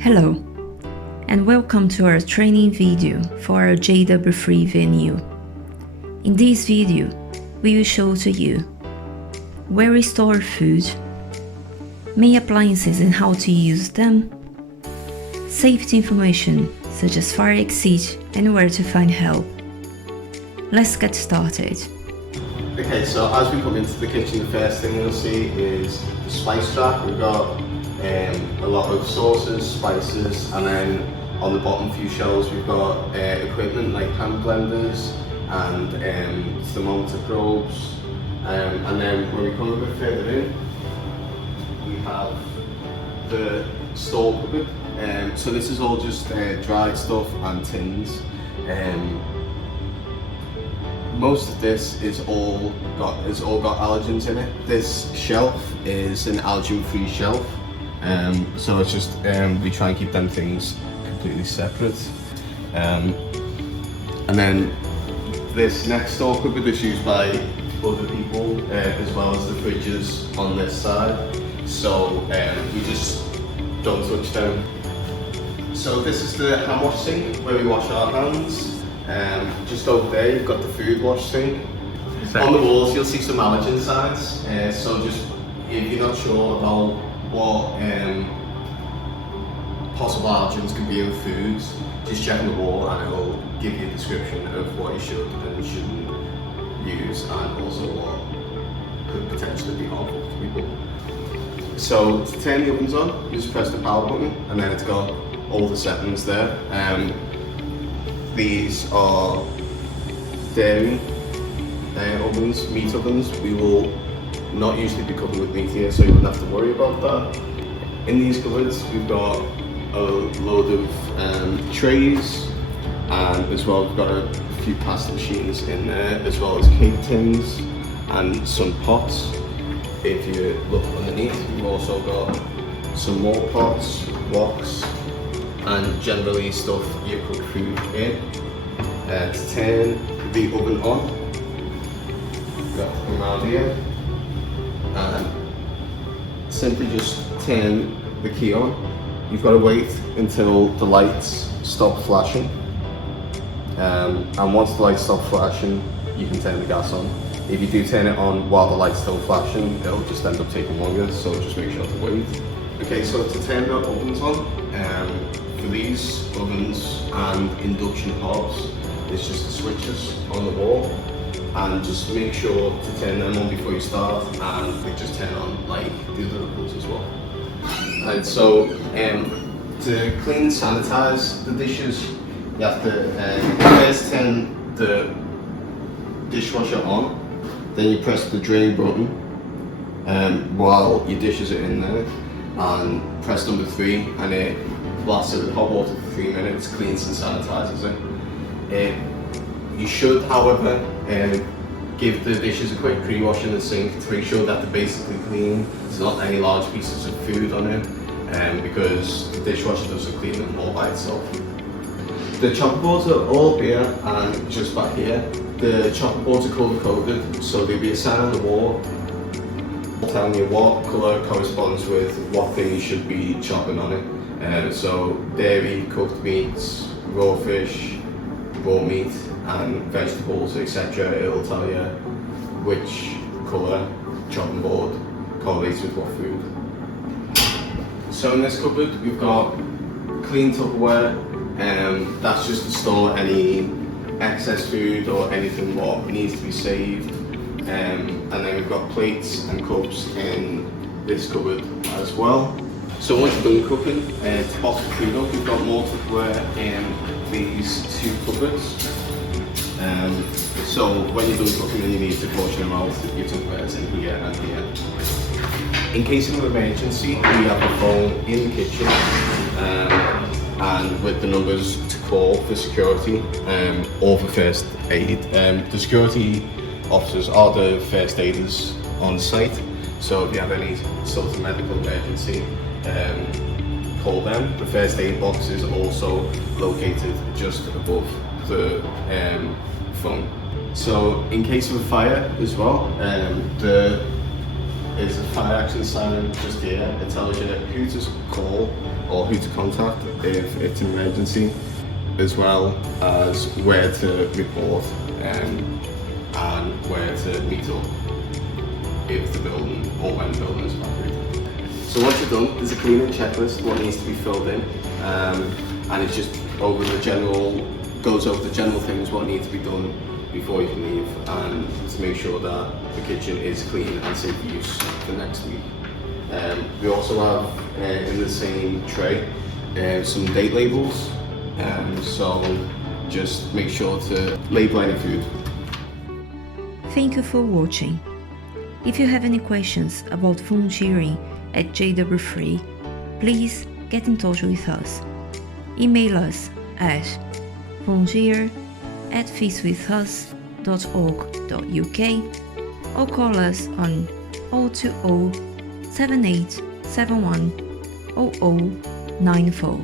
Hello, and welcome to our training video for our JW3 venue. In this video, we will show to you where we store food, main appliances and how to use them, safety information such as fire exit and where to find help. Let's get started. Okay, so as we come into the kitchen, the first thing you'll see is the spice rack. We've got a lot of sauces, spices, and then on the bottom few shelves we've got equipment like hand blenders and thermometer probes. And then when we come a bit further in, we have the store cupboard. So this is all just dried stuff and tins. Most of this is all got allergens in it. This shelf is an allergen-free shelf, so it's just we try and keep them things completely separate. And then this next store cupboard is used by other people as well as the fridges on this side, so we just don't touch them. So this is the hand wash sink where we wash our hands. Just over there you've got the food wash sink. On the walls you'll see some allergen signs, so just if you're not sure about what possible allergens can be in foods, just check on the wall and it will give you a description of what you should and shouldn't use and also what could potentially be harmful to people. So to turn the ovens on, you just press the power button and then it's got all the settings there. These are dairy ovens, meat ovens. We will not usually be cooking with meat here, so you wouldn't have to worry about that. In these cupboards, we've got a load of trays, and as well we've got a few pasta machines in there, as well as cake tins and some pots. If you look underneath, we've also got some more pots, woks, and generally stuff you cook food in. To turn the oven on, got to come around here and simply just turn the key on. You've got to wait until the lights stop flashing, and once the lights stop flashing you can turn the gas on. If you do turn it on while the light's still flashing, it'll just end up taking longer, so just make sure to wait. Okay, so to turn the ovens on, for these ovens and induction hobs, it's just the switches on the wall, and just make sure to turn them on before you start, and they just turn on like the other ovens as well. And so to clean and sanitize the dishes, you have to first turn the dishwasher on, then you press the drain button while your dishes are in there, and press number 3 and it blasts it with hot water for 3 minutes, cleans and sanitizes it. You should, however, give the dishes a quick pre-wash in the sink to make sure that they're basically clean. There's not any large pieces of food on it, because the dishwasher doesn't clean them all by itself. The chopper boards are all up here and just back here. The chopper boards are colour-coded, so there'll be a sign on the wall telling you what colour corresponds with what thing you should be chopping on it. So dairy, cooked meats, raw fish, raw meat and vegetables, etc. It'll tell you which colour chopping board correlates with what food. So in this cupboard we've got clean Tupperware, that's just to store any excess food or anything what needs to be saved. And then we've got plates and cups in this cupboard as well. So once you're done cooking, to box the food up, we've got more Tupperware in these 2 cupboards. So when you're done cooking and you need to portion them out, your Tupperware's in here and here. In case of an emergency, we have a phone in the kitchen and with the numbers to call for security or for first aid. The security officers are the first aiders on site, so if you have any sort of medical emergency, call them. The first aid box is also located just above the phone. So in case of a fire as well, the is a fire action siren just here. It tells you who to call or who to contact if it's an emergency, as well as where to report and where to meet up if the building or when the building is evacuated. So once you're done, there's a cleaning checklist, what needs to be filled in, and it's just goes over the general things what need to be done before you can leave, and to make sure that the kitchen is clean and safe for use for next week. We also have in the same tray some date labels, so just make sure to label any food. Thank you for watching. If you have any questions about volunteering at JW3, please get in touch with us. Email us at volunteer@feastwithus.org.uk or call us on 020 7871 0094.